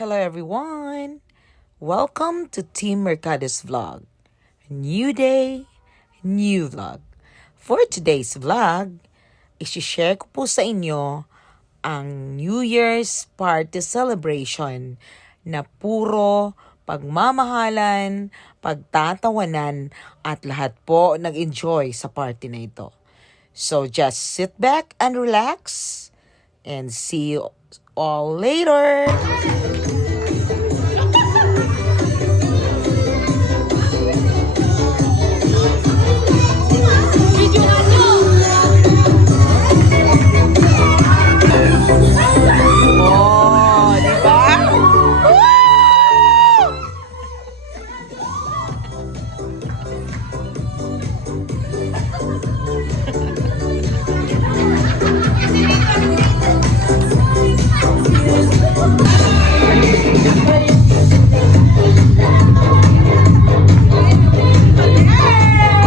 Hello everyone! Welcome to Team Mercados Vlog. New day, new vlog. For today's vlog, isi-share ko po sa inyo ang New Year's party celebration na puro pagmamahalan, pagtatawanan at lahat po nag-enjoy sa party na ito. So just sit back and relax and see you all later! Oh, di ba?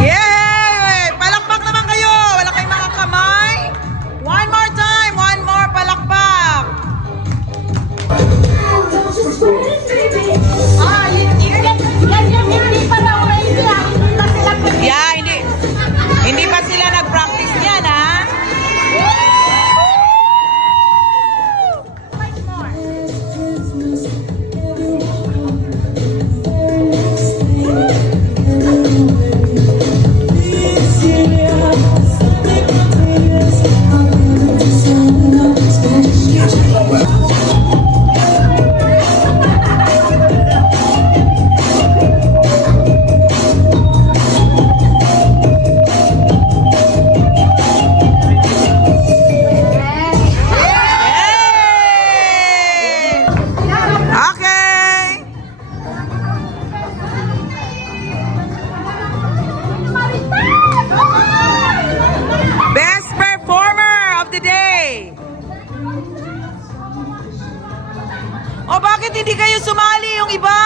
Yay! Palakpak naman kayo! Wala kayong mga kamay? One more time! One more palakpak! Yeah, hindi pa sila nag-practice niyan, ha? O bakit hindi kayo sumali yung iba?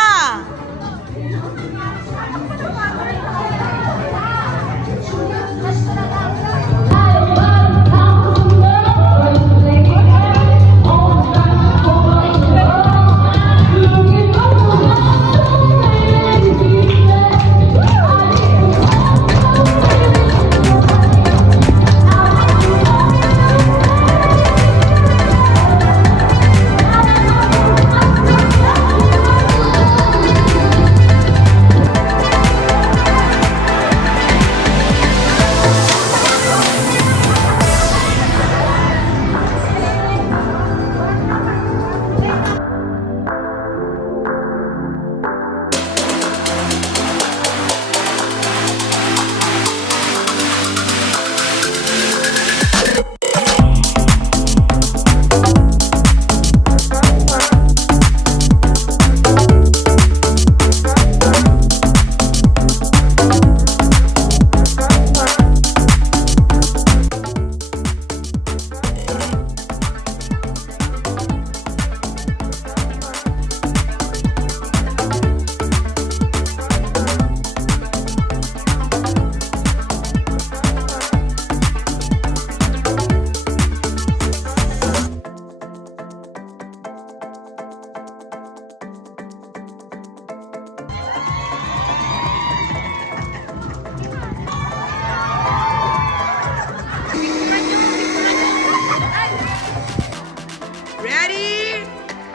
Ready?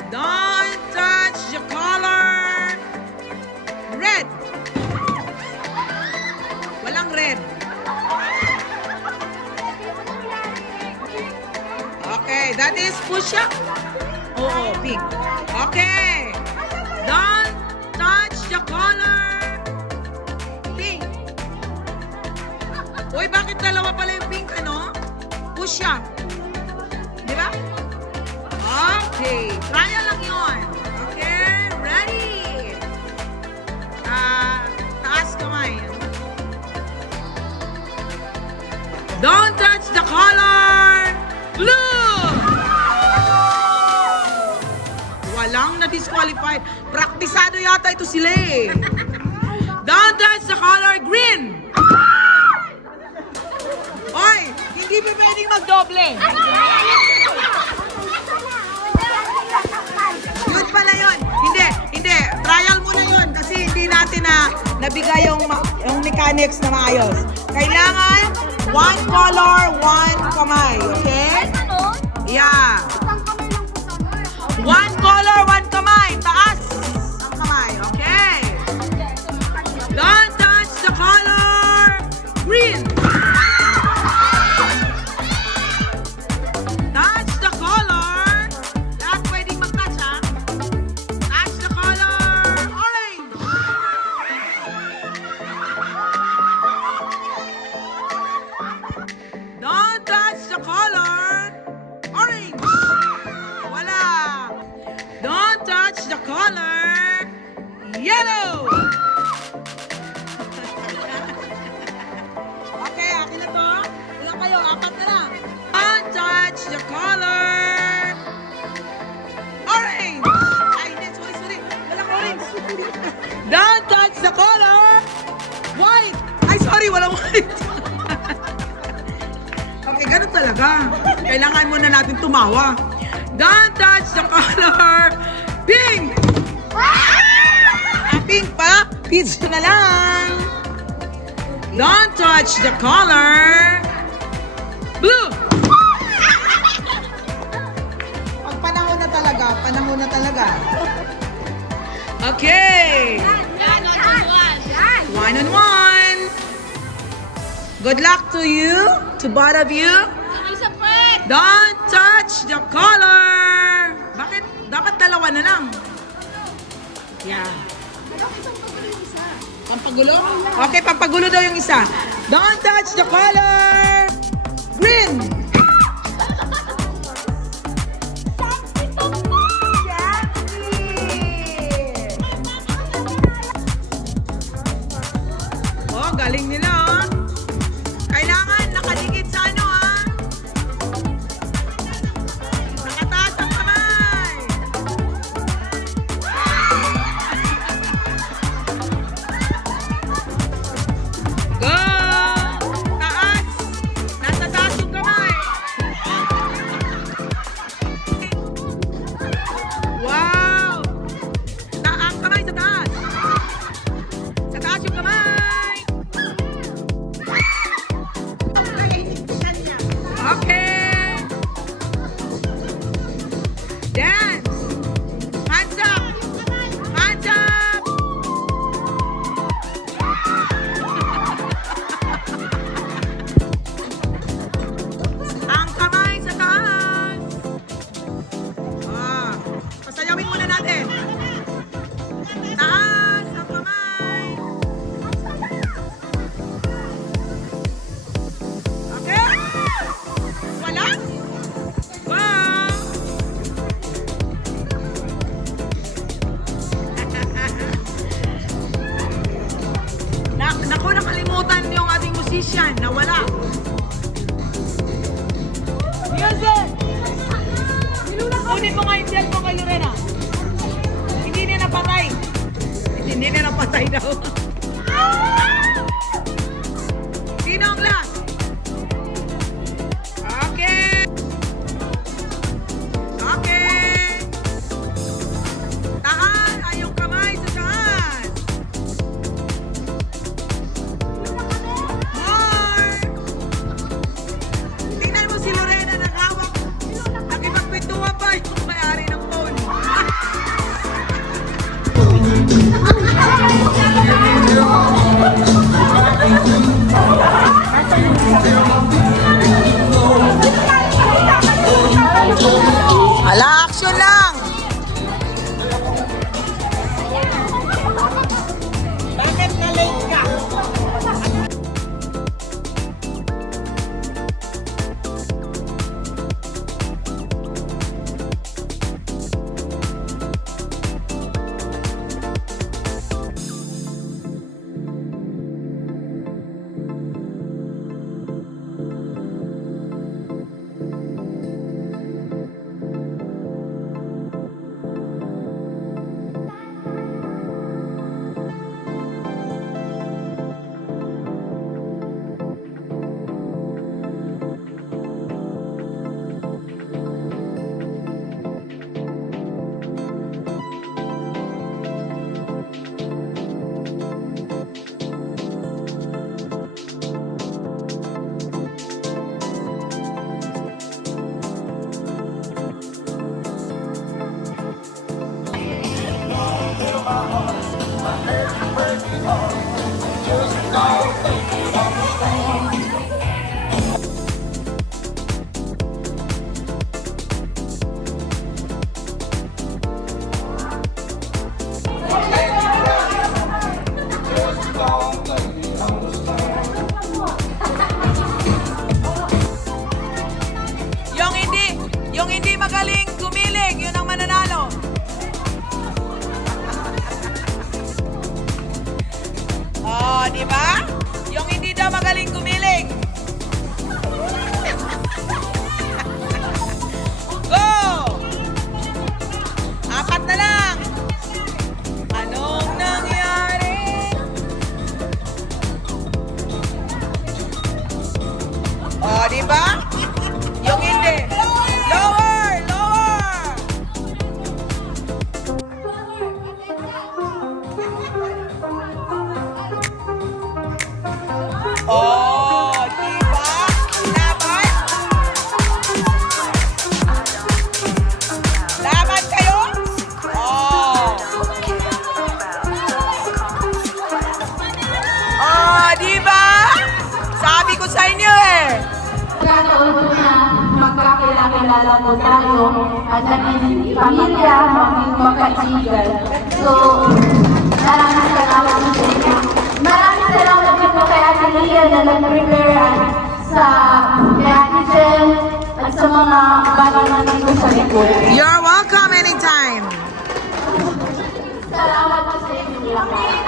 Don't touch the color. Red. Walang red. Okay, that is push-up. Oo, pink. Okay. Don't touch the color. Pink. Uy, bakit dalawa pala yung pink, ano? Push-up. Di ba? Okay, trial lang yun. Okay, ready? Taas kamay. Don't touch the color. Blue! Walang na-disqualified. Praktisado yata ito sila eh. Don't touch the color green. Oy, hindi pa pwedeng magdoble. Yun pala yun. natin na nabigay yung mechanics na maayos. Kailangan one color, one kamay. Okay? Yeah. One color, one kamay. Taas ang kamay. Okay? Don't touch the color green. Touch the color. Lahat pwedeng mag-touch, ha? Touch the color orange. Don't touch the color orange. Wala. Don't touch the color yellow. Okay, akin na to. Ilan kayo? Apat na lang. Don't touch the color orange. Ay, hindi. Sorry. Walang orange. Don't touch the color white. Ay, sorry. Walang white. Okay, ganun talaga. Kailangan muna natin tumawa. Don't touch the color pink. Pink pa? Pizza na lang. Don't touch the color blue. Pag panahon na talaga. Okay. One on one. Good luck to you, to both of you. Don't touch the color. Bakit? Dapat dalawa na lang. Yeah. Pampagulo? Okay, pampagulo daw yung isa. Don't touch the color green. Oh, galing nila, oh. Kailangan nakadikit sa ano, ah. Nakataas ang kamay. Go! Taas! Nasa taas yung kamay. Wow! Ang kamay sa taas. Sa taas yung kamay. Okay. Dance. Hands up. Hands up. Ang kamay sa taas. Pasayawin muna natin. Taas ang kamay. Okay? Wala? Wow! Naku, nakalimutan yung ating musician. Nawala. Music! Kunin mo nga yung cellphone kay Lorena. Hindi niya napatay. Hindi niya napatay daw. Sino ang last? Okay. Okay. Taas ay yung kamay sa taas. More. Tingnan mo si Lorena na hawak. Nakipagpintuan pa yung may-ari ng phone. di ba? Yung hindi daw magaling gumiling. Go! 4 na lang. Anong nangyari? O, di ba? Yung hindi. Lower! Lower! Oh, di ba? Laban? Laban kayo? Oh. Oh, di ba? Sabi ko sa inyo eh. Pagkataon ko na magkakilala po tayo at naging pamilya, maging magkaibigan. So, maraming salamat po sa inyo. Maraming salamat din po kay Ate Lia na nag-prepare sa Jen at sa mga bagay na dito sa likod. You're welcome anytime. Salamat po sa inyo lahat.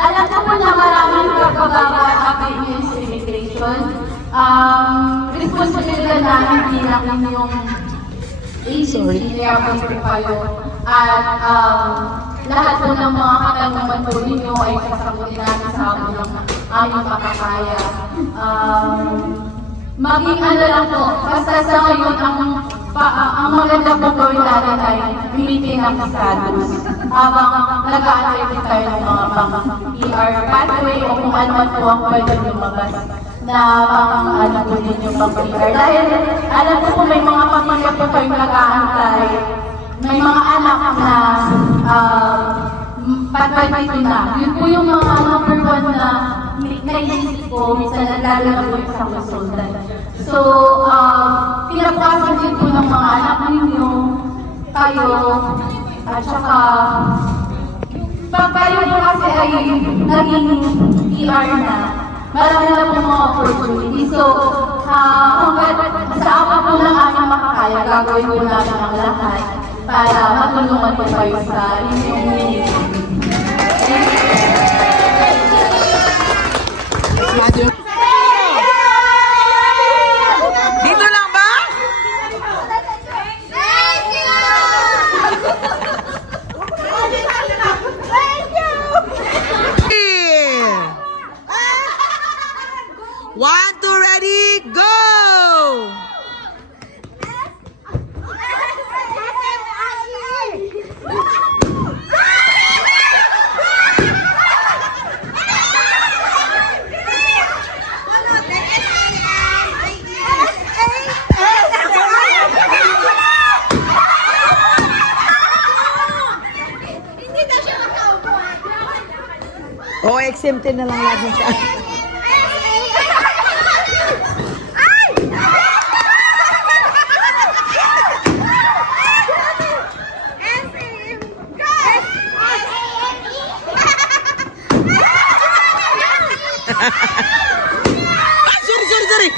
Alam ko po na maraming pagbabago at opinions sa immigration. Responsibilidad namin bilang inyong agency na yung kayo. At lahat po ng mga katanungan po ninyo ay sasagutin namin sa aming makakaya. Maging ano lang po, basta sa ngayon ang maganda po gawin natin ay meeting ng status. Habang nag-aantay po tayo ng mga pang-PR pathway o kung ano po ang pwede lumabas na ano po din yung pang-PR. Dahil alam ko po may mga pamilya po kayong nag-aantay. May mga anak na patay na. Yun po yung mga number 1 na naisip ko, minsan lalo na po yung sa konsultan. So, pinapasan din po ng mga anak ninyo, kayo, at saka, pag kayo po kasi ay naging PR na, marami na po mga opportunity. So, hanggang sa apa po ng aming makakaya, gagawin po namin ang lahat para matulungan po kayo sa inyong ministry. Dito lang ba? One, two, ready, go! O, exempted na lang lagi siya. Sorry.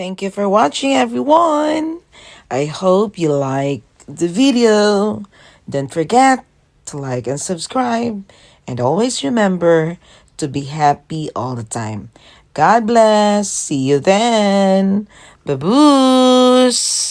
Thank you for watching, everyone. I hope you liked the video. Don't forget to like and subscribe. And always remember to be happy all the time. God bless. See you then. Baboos.